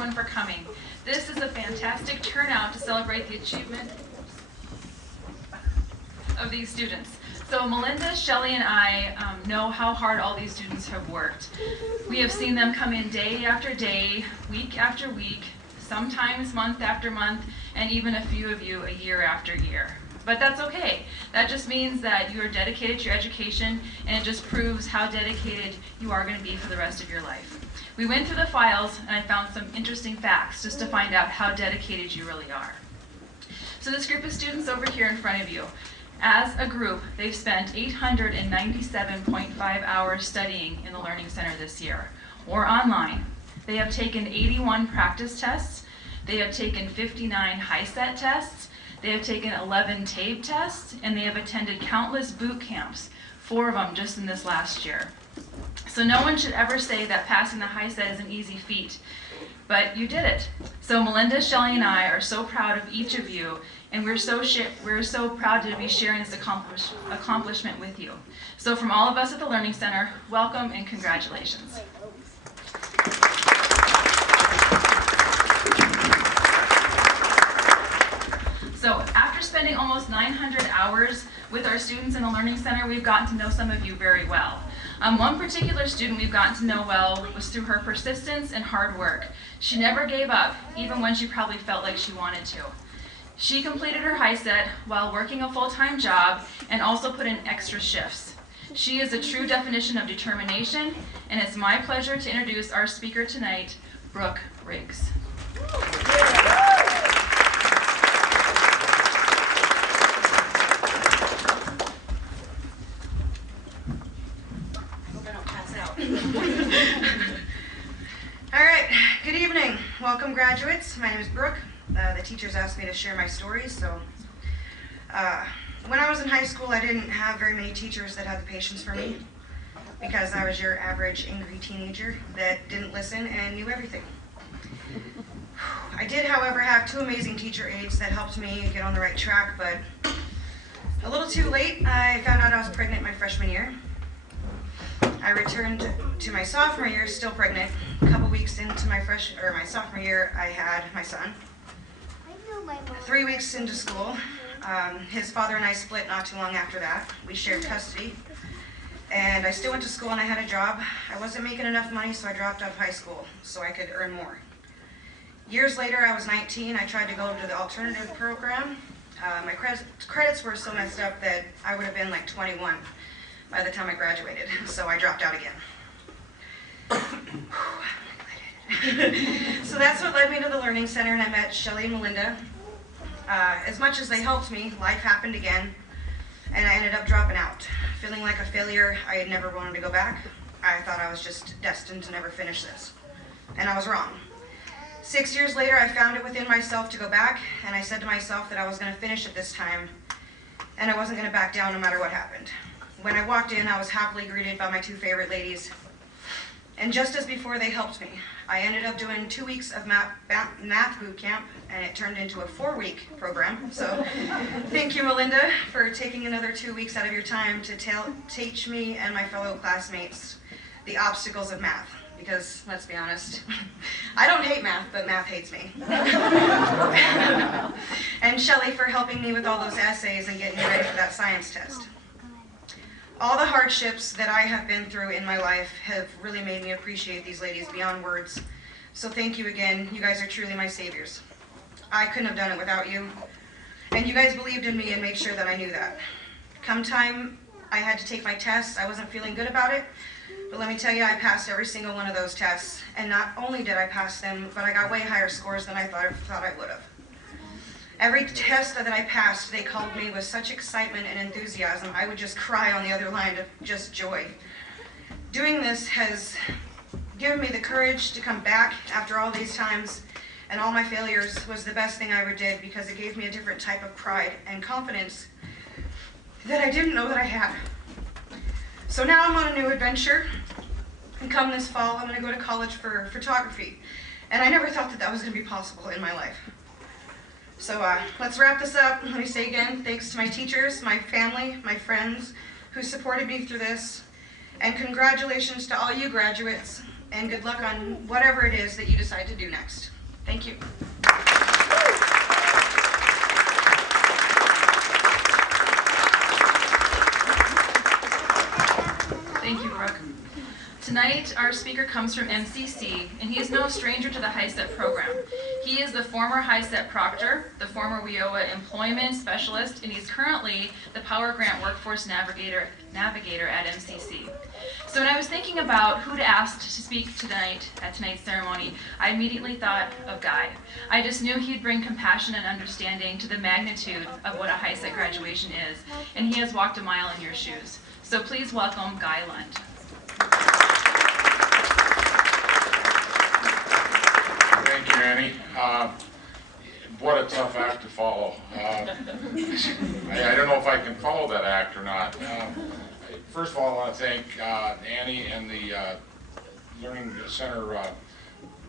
everyone for coming. This is a fantastic turnout to celebrate the achievement of these students. So Melinda, Shelley, and I know how hard all these students have worked. We have seen them come in day after day, week after week, sometimes month after month, and even a few of you a year after year. But that's okay. That just means that you are dedicated to your education, and it just proves how dedicated you are going to be for the rest of your life. We went through the files, and I found some interesting facts just to find out how dedicated you really are. So this group of students over here in front of you, as a group, they've spent 897.5 hours studying in the Learning Center this year, or online. They have taken 81 practice tests, they have taken 59 HiSET tests, they have taken 11 TABE tests, and they have attended countless boot camps, 4 of them just in this last year. So no one should ever say that passing the HiSET is an easy feat, but you did it. So Melinda, Shelley, and I are so proud of each of you, and we're so proud to be sharing this accomplishment with you. So from all of us at the Learning Center, welcome and congratulations. So after spending almost 900 hours with our students in the Learning Center, we've gotten to know some of you very well. One particular student we've gotten to know well was through her persistence and hard work. She never gave up, even when she probably felt like she wanted to. She completed her HiSET while working a full-time job and also put in extra shifts. She is a true definition of determination, and it's my pleasure to introduce our speaker tonight, Brooke Riggs. All right, good evening. Welcome, graduates. My name is Brooke. The teachers asked me to share my stories, so when I was in high school, I didn't have very many teachers that had the patience for me because I was your average angry teenager that didn't listen and knew everything. I did, however, have 2 amazing teacher aides that helped me get on the right track, but a little too late, I found out I was pregnant my freshman year. I returned to my sophomore year still pregnant. A couple weeks into my sophomore year, I had my son. 3 weeks into school, his father and I split not too long after that. We shared custody, and I still went to school and I had a job. I wasn't making enough money, so I dropped out of high school so I could earn more. Years later, I was 19. I tried to go to the alternative program. My credits were so messed up that I would have been like 21 by the time I graduated, so I dropped out again. So that's what led me to the Learning Center, and I met Shelley and Melinda. As much as they helped me, life happened again, and I ended up dropping out. Feeling like a failure, I had never wanted to go back. I thought I was just destined to never finish this, and I was wrong. 6 years later, I found it within myself to go back, and I said to myself that I was going to finish it this time, and I wasn't going to back down no matter what happened. When I walked in, I was happily greeted by my 2 favorite ladies, and just as before they helped me, I ended up doing 2 weeks of math boot camp, and it turned into a 4-week program. So thank you, Melinda, for taking another 2 weeks out of your time to teach me and my fellow classmates the obstacles of math. Because, let's be honest, I don't hate math, but math hates me. And Shelley for helping me with all those essays and getting me ready for that science test. All the hardships that I have been through in my life have really made me appreciate these ladies beyond words. So thank you again. You guys are truly my saviors. I couldn't have done it without you. And you guys believed in me and made sure that I knew that. Come time I had to take my tests, I wasn't feeling good about it. But let me tell you, I passed every single one of those tests. And not only did I pass them, but I got way higher scores than I thought I would have. Every test that I passed, they called me with such excitement and enthusiasm, I would just cry on the other line of just joy. Doing this has given me the courage to come back after all these times, and all my failures was the best thing I ever did because it gave me a different type of pride and confidence that I didn't know that I had. So now I'm on a new adventure, and come this fall, I'm going to go to college for photography. And I never thought that that was going to be possible in my life. So let's wrap this up. Let me say again, thanks to my teachers, my family, my friends who supported me through this. And congratulations to all you graduates. and good luck on whatever it is that you decide to do next. Thank you. Thank you, Brooke. Tonight, our speaker comes from MCC, and he is no stranger to the HiSET program. He is the former HiSET proctor, the former WIOA employment specialist, and he's currently the Power Grant Workforce Navigator at MCC. So when I was thinking about who to ask to speak tonight at tonight's ceremony, I immediately thought of Guy. I just knew he'd bring compassion and understanding to the magnitude of what a HiSET graduation is, and he has walked a mile in your shoes. So please welcome Guy Lund. Thank you, Annie. What a tough act to follow. I don't know if I can follow that act or not. First of all, I want to thank Annie and the Learning Center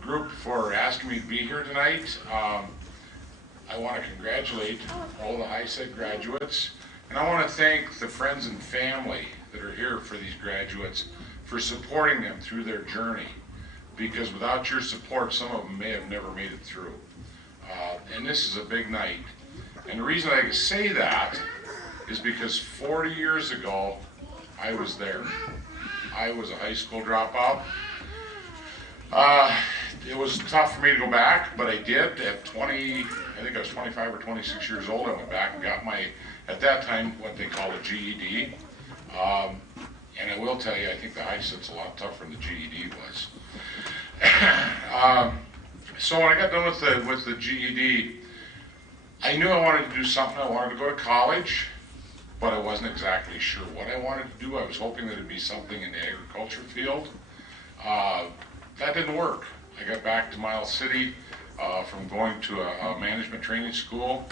group for asking me to be here tonight. I want to congratulate all the HiSET graduates, and I want to thank the friends and family that are here for these graduates for supporting them through their journey, because without your support, some of them may have never made it through. And this is a big night. And the reason I can say that is because 40 years ago, I was there. I was a high school dropout. It was tough for me to go back, but I did. At 20, I think I was 25 or 26 years old, I went back and got my, at that time, what they called a GED. And I will tell you, I think the HiSET's a lot tougher than the GED was. So when I got done with the GED, I knew I wanted to do something. I wanted to go to college, but I wasn't exactly sure what I wanted to do. I was hoping that it'd be something in the agriculture field. That didn't work. I got back to Miles City from going to a management training school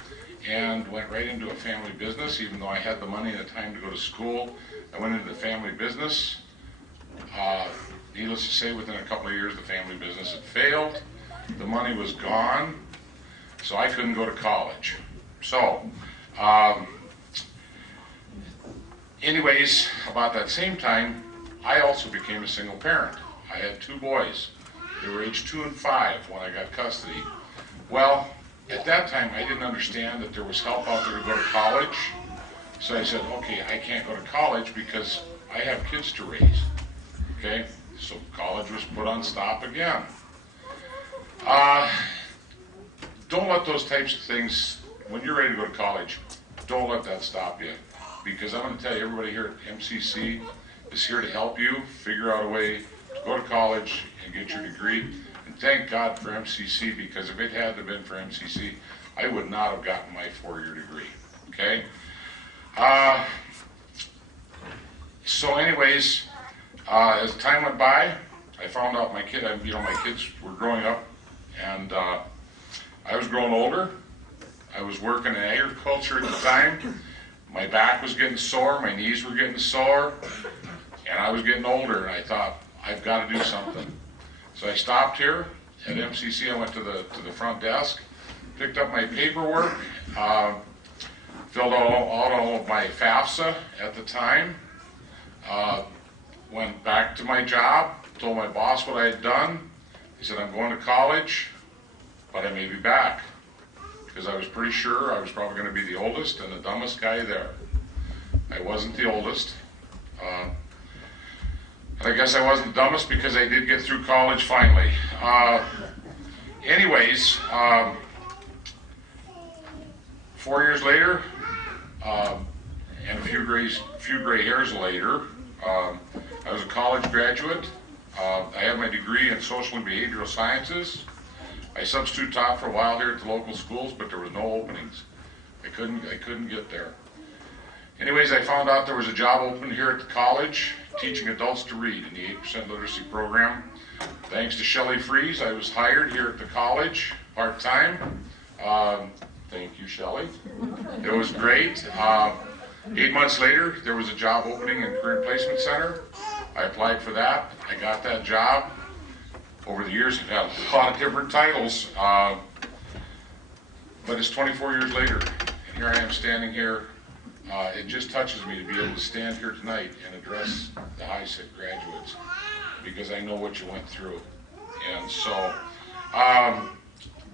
and went right into a family business. Even though I had the money and the time to go to school, I went into the family business. Needless to say, within a couple of years, the family business had failed. The money was gone, so I couldn't go to college. So, anyways, about that same time, I also became a single parent. I had two boys. They were age 2 and 5 when I got custody. Well, at that time, I didn't understand that there was help out there to go to college. So I said, okay, I can't go to college because I have kids to raise. Okay, so college was put on stop again. Don't let those types of things, when you're ready to go to college, don't let that stop you. Because I'm going to tell you, everybody here at MCC is here to help you figure out a way to go to college and get your degree. And thank God for MCC, because if it hadn't been for MCC, I would not have gotten my 4-year degree. Okay? So anyways, as time went by, I found out my kids were growing up, and I was growing older. I was working in agriculture at the time. My back was getting sore, my knees were getting sore, and I was getting older, and I thought, I've got to do something. So I stopped here at MCC. I went to the front desk, picked up my paperwork, filled out all of my FAFSA at the time, went back to my job, told my boss what I had done. He said, I'm going to college, but I may be back. Because I was pretty sure I was probably going to be the oldest and the dumbest guy there. I wasn't the oldest. And I guess I wasn't the dumbest because I did get through college finally. Anyways, 4 years later, and a few gray hairs later, I was a college graduate. I had my degree in social and behavioral sciences. I substitute taught for a while here at the local schools, but there was no openings. I couldn't get there. Anyways, I found out there was a job open here at the college teaching adults to read in the 8% literacy program. Thanks to Shelley Freeze, I was hired here at the college part-time. Thank you, Shelley. It was great. 8 months later, there was a job opening in Career Placement Center. I applied for that. I got that job. Over the years, I've had a lot of different titles, but it's 24 years later, and here I am standing here. It just touches me to be able to stand here tonight and address the HiSET graduates. because I know what you went through. And so,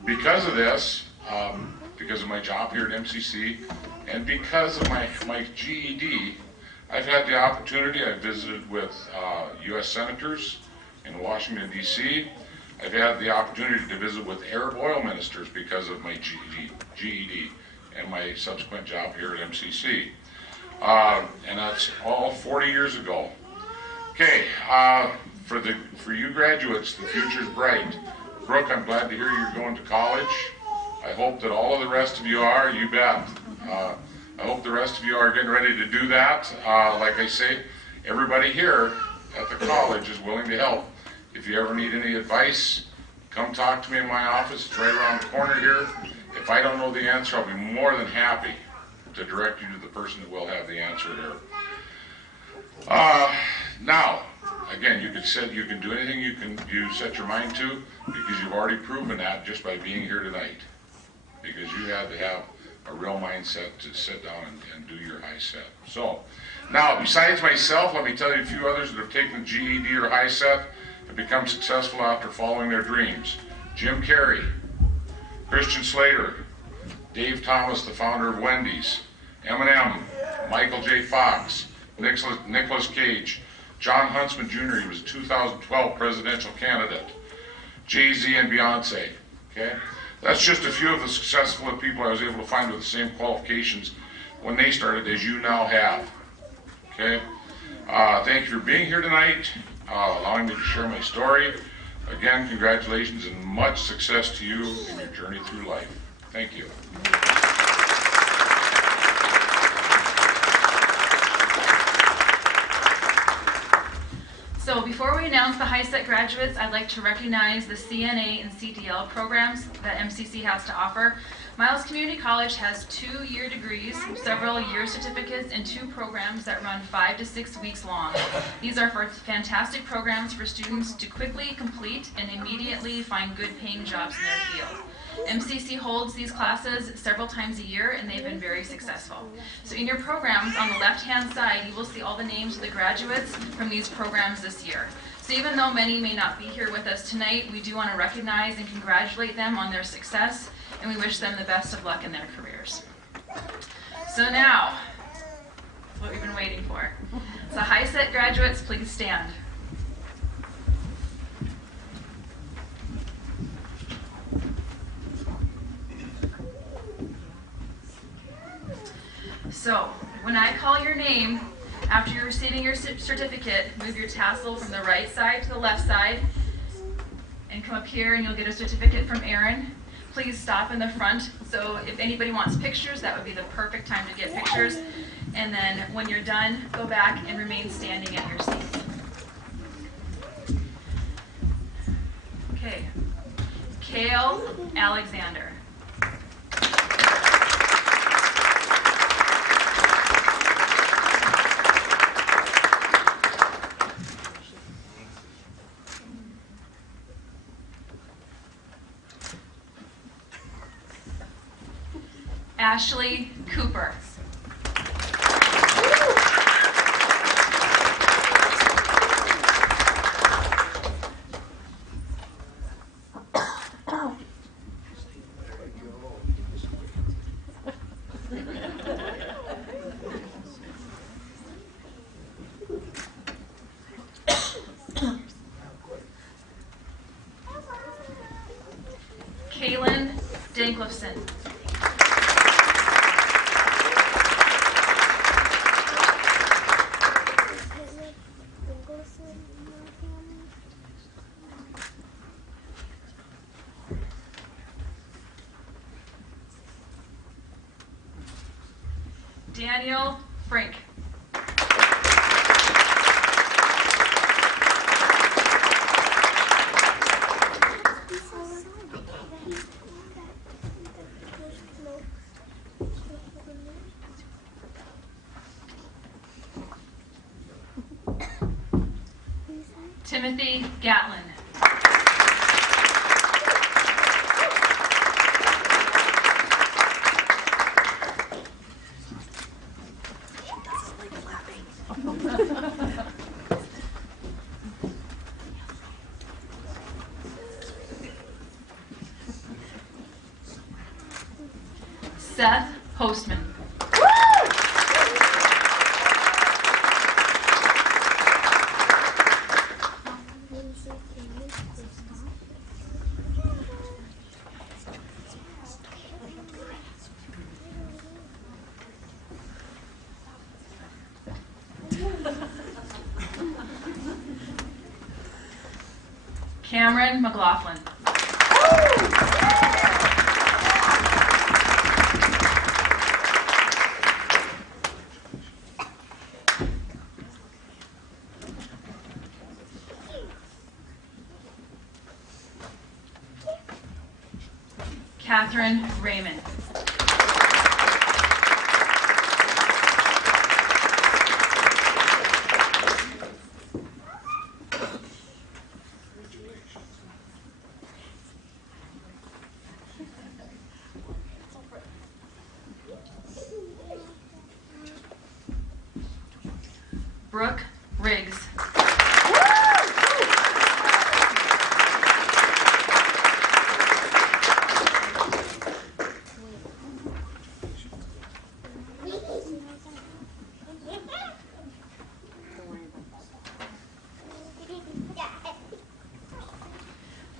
because of this, because of my job here at MCC, and because of my GED, I've had the opportunity, I've visited with U.S. senators in Washington, D.C. I've had the opportunity to visit with Arab oil ministers because of my GED and my subsequent job here at MCC. And that's all 40 years ago. Okay, for you graduates, the future's bright. Brooke, I'm glad to hear you're going to college. I hope that all of the rest of you are, you bet. I hope the rest of you are getting ready to do that. Like I say, everybody here at the college is willing to help. If you ever need any advice, come talk to me in my office. It's right around the corner here. If I don't know the answer, I'll be more than happy to direct you to the person that will have the answer here. Now, again, you can do anything you set your mind to, because you've already proven that just by being here tonight. Because you had to have a real mindset to sit down and do your HiSET. So, now, besides myself, let me tell you a few others that have taken GED or HiSET and become successful after following their dreams. Jim Carrey, Christian Slater, Dave Thomas, the founder of Wendy's, Eminem, Michael J. Fox, Nicolas Cage, John Huntsman Jr., he was a 2012 presidential candidate, Jay-Z and Beyonce, okay? That's just a few of the successful people I was able to find with the same qualifications when they started as you now have, okay? Thank you for being here tonight, allowing me to share my story. Again, congratulations and much success to you in your journey through life. Thank you. So before we announce the HiSET graduates, I'd like to recognize the CNA and CDL programs that MCC has to offer. Miles Community College has 2-year degrees, several year certificates, and 2 programs that run 5 to 6 weeks long. These are for fantastic programs for students to quickly complete and immediately find good paying jobs in their field. MCC holds these classes several times a year, and they've been very successful. So in your programs, on the left-hand side, you will see all the names of the graduates from these programs this year. So even though many may not be here with us tonight, we do want to recognize and congratulate them on their success, and we wish them the best of luck in their careers. So now, what we've been waiting for. So HiSET graduates, please stand. So, when I call your name, after you're receiving your certificate, move your tassel from the right side to the left side and come up here and you'll get a certificate from Erin. Please stop in the front. So if anybody wants pictures, that would be the perfect time to get pictures. And then when you're done, go back and remain standing at your seat. Okay. Kale Alexander. Ashley Cooper. Kaylin Danklifson. Daniel Frank. Timothy Gatlin. Seth Postman. Cameron McLaughlin. Catherine Raymond. Brooke Riggs.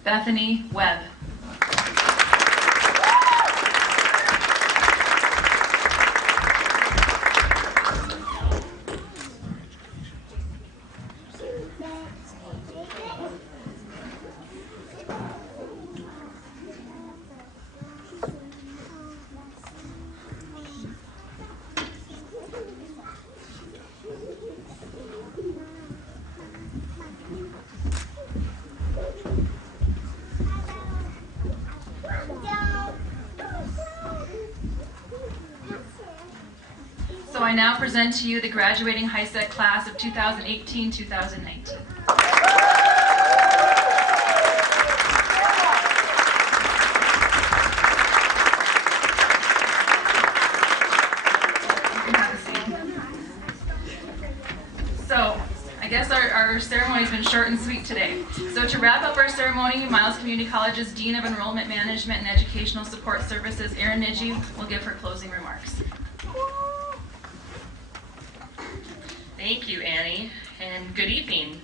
Bethany Webb. So I now present to you the graduating HiSET class of 2018-2019. So, I guess our ceremony's been short and sweet today. So to wrap up our ceremony, Miles Community College's Dean of Enrollment Management and Educational Support Services, Erin Nidji, will give her closing remarks. Thank you, Annie, and good evening.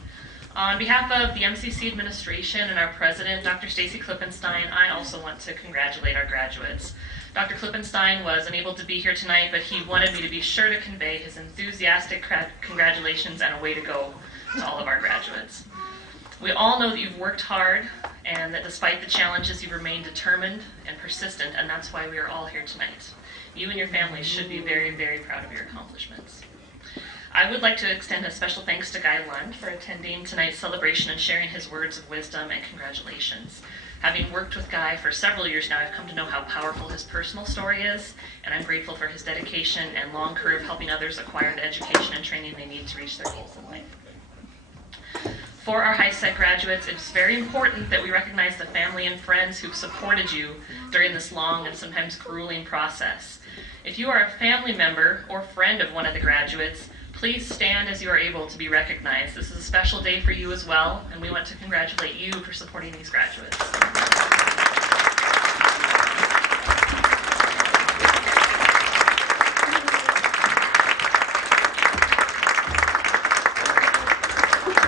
On behalf of the MCC administration and our president, Dr. Stacy Klippenstein, I also want to congratulate our graduates. Dr. Klippenstein was unable to be here tonight, but he wanted me to be sure to convey his enthusiastic congratulations and a way to go to all of our graduates. We all know that you've worked hard and that despite the challenges, you've remained determined and persistent, and that's why we are all here tonight. You and your families should be very, very proud of your accomplishments. I would like to extend a special thanks to Guy Lund for attending tonight's celebration and sharing his words of wisdom and congratulations. Having worked with Guy for several years now, I've come to know how powerful his personal story is, and I'm grateful for his dedication and long career of helping others acquire the education and training they need to reach their goals in life. For our HiSET graduates, it's very important that we recognize the family and friends who've supported you during this long and sometimes grueling process. If you are a family member or friend of one of the graduates, please stand as you are able to be recognized. This is a special day for you as well, and we want to congratulate you for supporting these graduates.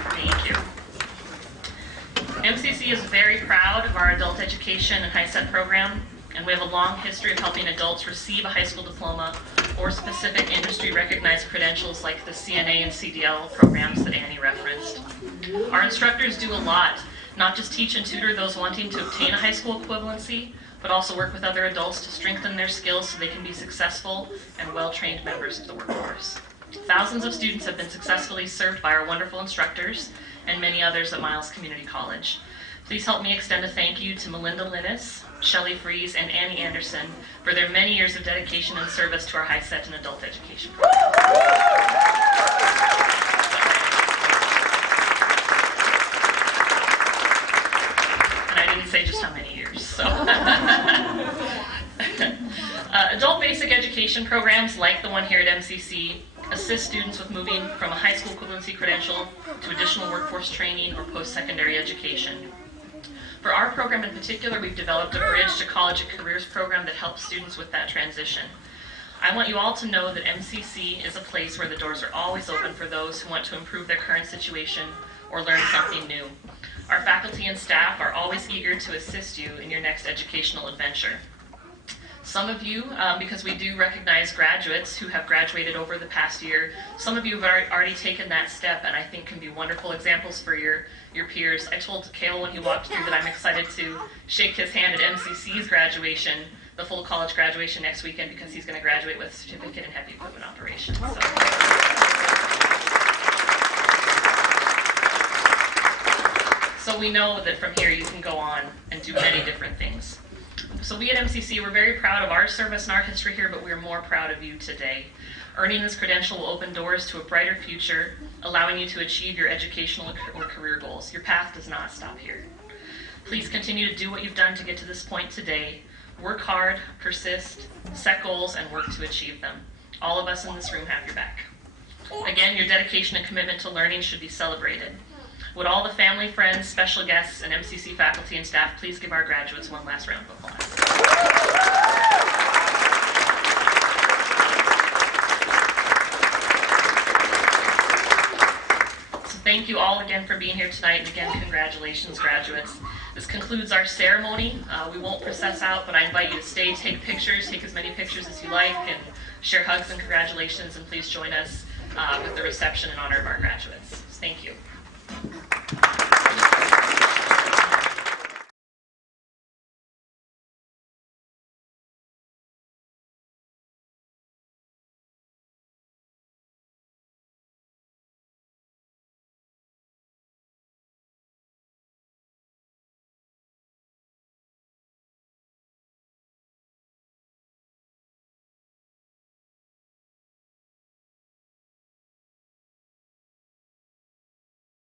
Thank you. MCC is very proud of our adult education and HiSET program, and we have a long history of helping adults receive a high school diploma or specific industry-recognized credentials like the CNA and CDL programs that Annie referenced. Our instructors do a lot, not just teach and tutor those wanting to obtain a high school equivalency, but also work with other adults to strengthen their skills so they can be successful and well-trained members of the workforce. Thousands of students have been successfully served by our wonderful instructors and many others at Miles Community College. Please help me extend a thank you to Melinda Linus, Shelley Fries, and Annie Anderson for their many years of dedication and service to our HiSET and adult education program. And I didn't say just how many years, so. Adult basic education programs like the one here at MCC assist students with moving from a high school equivalency credential to additional workforce training or post-secondary education. For our program in particular, we've developed a Bridge to College and Careers program that helps students with that transition. I want you all to know that MCC is a place where the doors are always open for those who want to improve their current situation or learn something new. Our faculty and staff are always eager to assist you in your next educational adventure. Some of you, because we do recognize graduates who have graduated over the past year, some of you have already taken that step and I think can be wonderful examples for your peers. I told Cale when he walked through that I'm excited to shake his hand at MCC's graduation, the full college graduation next weekend, because he's going to graduate with a certificate in heavy equipment operations. So we know that from here you can go on and do many different things. So we at MCC, we're very proud of our service and our history here, but we're more proud of you today. Earning this credential will open doors to a brighter future, allowing you to achieve your educational or career goals. Your path does not stop here. Please continue to do what you've done to get to this point today. Work hard, persist, set goals, and work to achieve them. All of us in this room have your back. Again, your dedication and commitment to learning should be celebrated. Would all the family, friends, special guests, and MCC faculty and staff please give our graduates one last round of applause. So thank you all again for being here tonight, and again, congratulations, graduates. This concludes our ceremony. We won't process out, but I invite you to stay, take pictures, take as many pictures as you like, and share hugs and congratulations, and please join us with the reception in honor of our graduates. Thank you.